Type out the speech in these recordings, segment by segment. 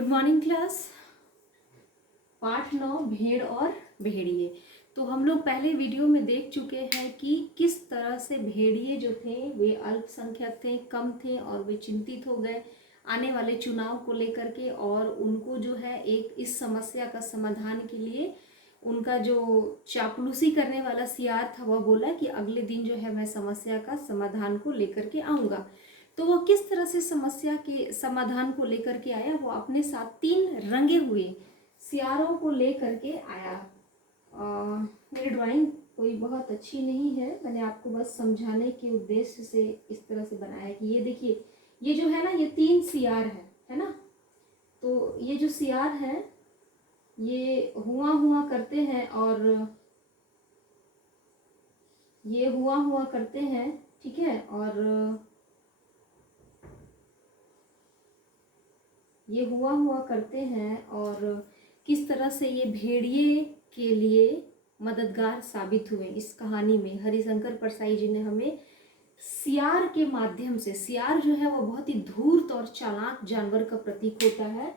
Good morning class. पाठ 9 भेड़ और भेड़िए। तो हम लोग पहले वीडियो में देख चुके हैं कि किस तरह से भेड़िए जो थे वे अल्पसंख्यक थे, कम थे और वे चिंतित हो गए आने वाले चुनाव को लेकर के। और उनको जो है एक इस समस्या का समाधान के लिए उनका जो चापलूसी करने वाला सियार था वह बोला कि अगले दिन जो है मैं समस्या का समाधान को लेकर के आऊँगा। तो वो किस तरह से समस्या के समाधान को लेकर के आया, वो अपने साथ 3 रंगे हुए सियारों को लेकर के आया। मेरी ड्राइंग कोई बहुत अच्छी नहीं है, मैंने आपको बस समझाने के उद्देश्य से इस तरह से बनाया कि ये देखिए, ये जो है ना, ये 3 सियार है ना। तो ये जो सियार है ये हुआ हुआ करते हैं और ये हुआ हुआ करते हैं, ठीक है। और ये हुआ हुआ करते हैं और किस तरह से ये भेड़िए के लिए मददगार साबित हुए। इस कहानी में हरिशंकर परसाई जी ने हमें सियार के माध्यम से, सियार जो है वो बहुत ही धूर्त और चालाक जानवर का प्रतीक होता है,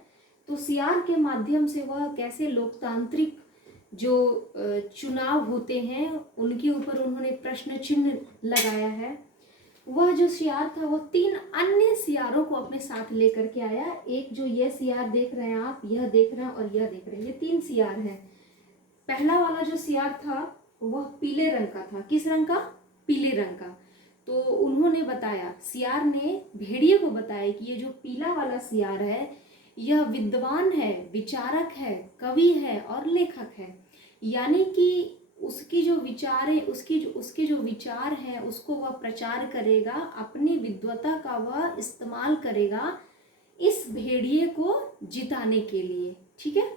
तो सियार के माध्यम से वह कैसे लोकतांत्रिक जो चुनाव होते हैं उनके ऊपर उन्होंने प्रश्न चिन्ह लगाया है। वह जो सियार था वो 3 अन्य सियारों को अपने साथ लेकर के आया। एक जो ये सियार देख रहे हैं आप, यह देख रहे हैं और यह देख रहे हैं, ये 3 सियार हैं। पहला वाला जो सियार था वह पीले रंग का था। किस रंग का? पीले रंग का। तो उन्होंने बताया, सियार ने भेड़िए को बताया कि ये जो पीला वाला सियार है यह विद्वान है, विचारक है, कवि है और लेखक है। यानी कि उसकी जो विचार है, उसके जो विचार हैं उसको वह प्रचार करेगा, अपनी विद्वता का वह इस्तेमाल करेगा इस भेड़िए को जिताने के लिए, ठीक है।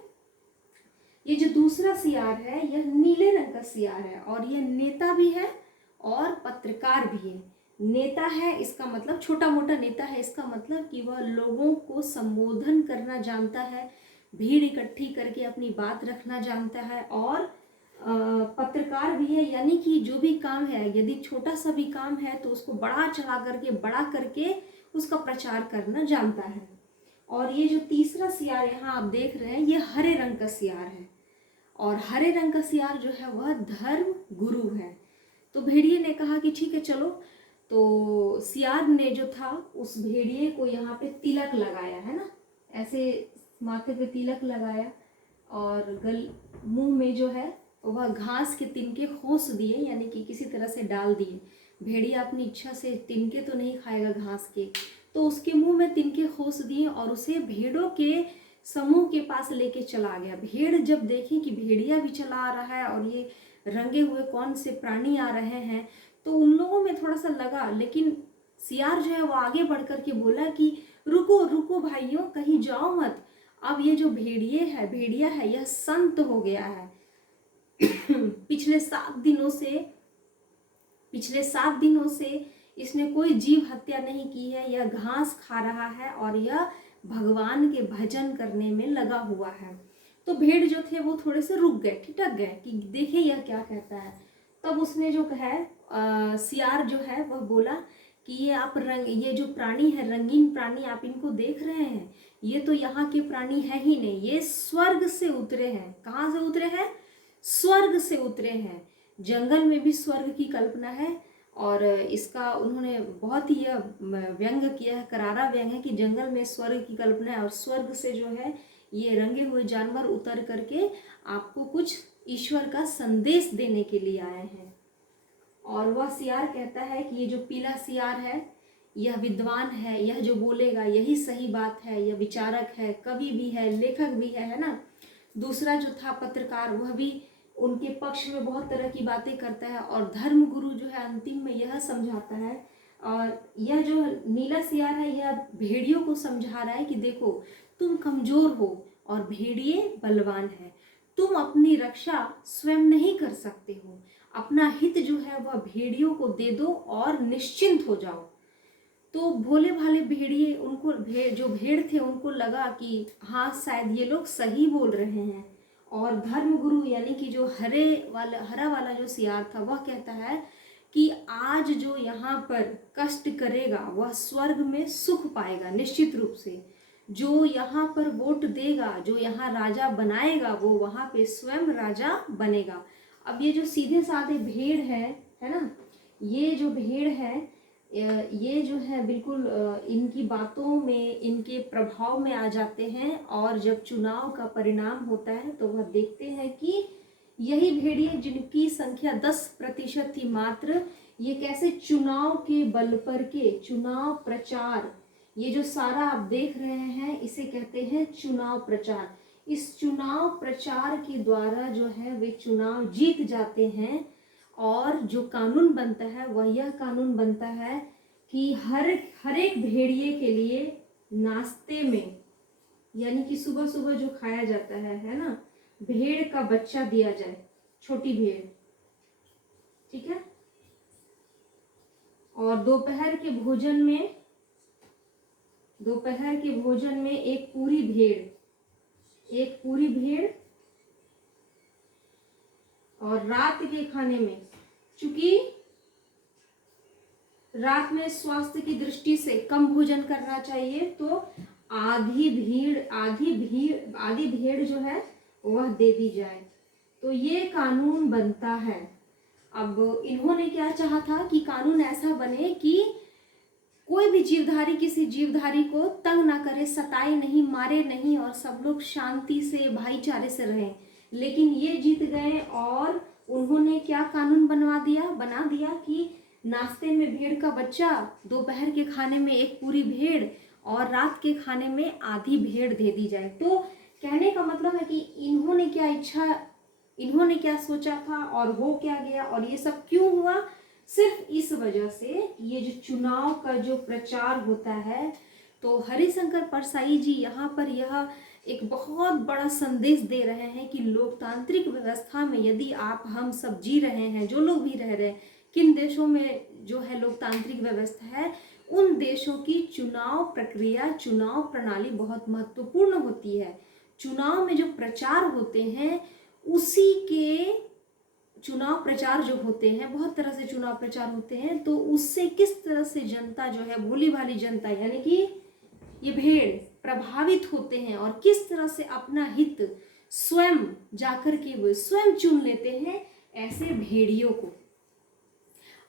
ये जो दूसरा सियार है यह नीले रंग का सियार है और यह नेता भी है और पत्रकार भी है। नेता है इसका मतलब छोटा मोटा नेता है, इसका मतलब कि वह लोगों को संबोधन करना जानता है, भीड़ इकट्ठी करके अपनी बात रखना जानता है। और पत्रकार भी है, यानी कि जो भी काम है, यदि छोटा सा भी काम है तो उसको बड़ा करके उसका प्रचार करना जानता है। और ये जो तीसरा सियार यहाँ आप देख रहे हैं ये हरे रंग का सियार है और हरे रंग का सियार जो है वह धर्म गुरु है। तो भेड़िए ने कहा कि ठीक है चलो। तो सियार ने जो था उस भेड़िए को यहाँ पे तिलक लगाया, है ना, ऐसे माथे पे तिलक लगाया और मुंह में जो है वह घास के तिनके खोस दिए, यानी कि किसी तरह से डाल दिए। भेड़िया अपनी इच्छा से तिनके तो नहीं खाएगा घास के, तो उसके मुंह में तिनके खोस दिए और उसे भेड़ों के समूह के पास लेके चला गया। भेड़ जब देखी कि भेड़िया भी चला आ रहा है और ये रंगे हुए कौन से प्राणी आ रहे हैं, तो उन लोगों में थोड़ा सा लगा, लेकिन सियार जो है वो आगे बढ़ करके बोला कि रुको रुको भाइयों, कहीं जाओ मत। अब ये जो भेड़िया है यह संत हो गया है। पिछले 7 दिनों से इसने कोई जीव हत्या नहीं की है, यह घास खा रहा है और यह भगवान के भजन करने में लगा हुआ है। तो भेड़ जो थे वो थोड़े से रुक गए, ठिठक गए कि देखे यह क्या कहता है। तब उसने जो कहा, सियार जो है वह बोला कि ये जो प्राणी है, रंगीन प्राणी आप इनको देख रहे हैं, ये तो यहाँ के प्राणी है ही नहीं, ये स्वर्ग से उतरे हैं। कहाँ से उतरे हैं? स्वर्ग से उतरे हैं। जंगल में भी स्वर्ग की कल्पना है और इसका उन्होंने बहुत ही यह व्यंग किया है, करारा व्यंग है कि जंगल में स्वर्ग की कल्पना है और स्वर्ग से जो है ये रंगे हुए जानवर उतर करके आपको कुछ ईश्वर का संदेश देने के लिए आए हैं। और वह सियार कहता है कि ये जो पीला सियार है यह विद्वान है, यह जो बोलेगा यही सही बात है, यह विचारक है, कवि भी है, लेखक भी है ना। दूसरा जो था पत्रकार, वह भी उनके पक्ष में बहुत तरह की बातें करता है और धर्म गुरु जो है अंतिम में यह समझाता है। और यह जो नीला सियार है यह भेड़ियों को समझा रहा है कि देखो तुम कमजोर हो और भेड़िए बलवान है, तुम अपनी रक्षा स्वयं नहीं कर सकते हो, अपना हित जो है वह भेड़ियों को दे दो और निश्चिंत हो जाओ। तो भोले भाले भेड़िए उनको जो भेड़ थे उनको लगा कि हाँ शायद ये लोग सही बोल रहे हैं। और धर्म गुरु यानी कि जो हरा वाला जो सियार था वह कहता है कि आज जो यहाँ पर कष्ट करेगा वह स्वर्ग में सुख पाएगा निश्चित रूप से। जो यहाँ पर वोट देगा, जो यहाँ राजा बनाएगा, वो वहाँ पे स्वयं राजा बनेगा। अब ये जो सीधे साधे भेड़ है ना, ये जो भेड़ है ये जो है बिल्कुल इनकी बातों में, इनके प्रभाव में आ जाते हैं, और जब चुनाव का परिणाम होता है तो वह देखते हैं कि यही भेड़िए जिनकी संख्या 10% थी मात्र, ये कैसे चुनाव के बल पर के चुनाव प्रचार, ये जो सारा आप देख रहे हैं इसे कहते हैं चुनाव प्रचार। इस चुनाव प्रचार के द्वारा जो है वे चुनाव जीत जाते हैं, और जो कानून बनता है वह यह कानून बनता है कि हर एक भेड़िए के लिए नाश्ते में, यानी कि सुबह सुबह जो खाया जाता है ना, भेड़ का बच्चा दिया जाए, छोटी भेड़, ठीक है। और दोपहर के भोजन में एक पूरी भेड़, और रात के खाने में, चूंकि रात में स्वास्थ्य की दृष्टि से कम भोजन करना चाहिए, तो आधी भेड़ जो है वह दे दी जाए। तो ये कानून बनता है। अब इन्होंने क्या चाहा था कि कानून ऐसा बने कि कोई भी जीवधारी किसी जीवधारी को तंग ना करे, सताए नहीं, मारे नहीं, और सब लोग शांति से भाईचारे से रहें। लेकिन ये जीत गए, और उन्होंने क्या कानून बना दिया कि नाश्ते में भेड़ का बच्चा, दोपहर के खाने में एक पूरी भेड़, और रात के खाने में आधी भेड़ दे दी जाए। तो कहने का मतलब है कि इन्होंने क्या सोचा था और हो क्या गया, और ये सब क्यों हुआ, सिर्फ इस वजह से ये जो चुनाव का जो प्रचार होता है। तो हरिशंकर परसाई जी यहाँ पर यह एक बहुत बड़ा संदेश दे रहे हैं कि लोकतांत्रिक व्यवस्था में यदि आप हम सब जी रहे हैं, जो लोग भी रह रहे हैं, किन देशों में जो है लोकतांत्रिक व्यवस्था है, उन देशों की चुनाव प्रक्रिया, चुनाव प्रणाली बहुत महत्वपूर्ण होती है। चुनाव में जो प्रचार होते हैं, उसी के चुनाव प्रचार जो होते हैं, बहुत तरह से चुनाव प्रचार होते हैं, तो उससे किस तरह से जनता जो है, भोली भाली जनता, यानी कि ये भेड़ प्रभावित होते हैं, और किस तरह से अपना हित स्वयं जाकर के वो स्वयं चुन लेते हैं ऐसे भेड़ियों को।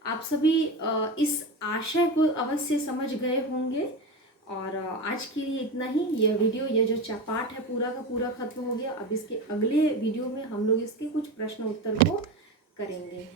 आप सभी इस आशय को अवश्य समझ गए होंगे। और आज के लिए इतना ही। यह वीडियो, यह जो पाठ है पूरा का पूरा खत्म हो गया। अब इसके अगले वीडियो में हम लोग इसके कुछ प्रश्न उत्तर को करेंगे।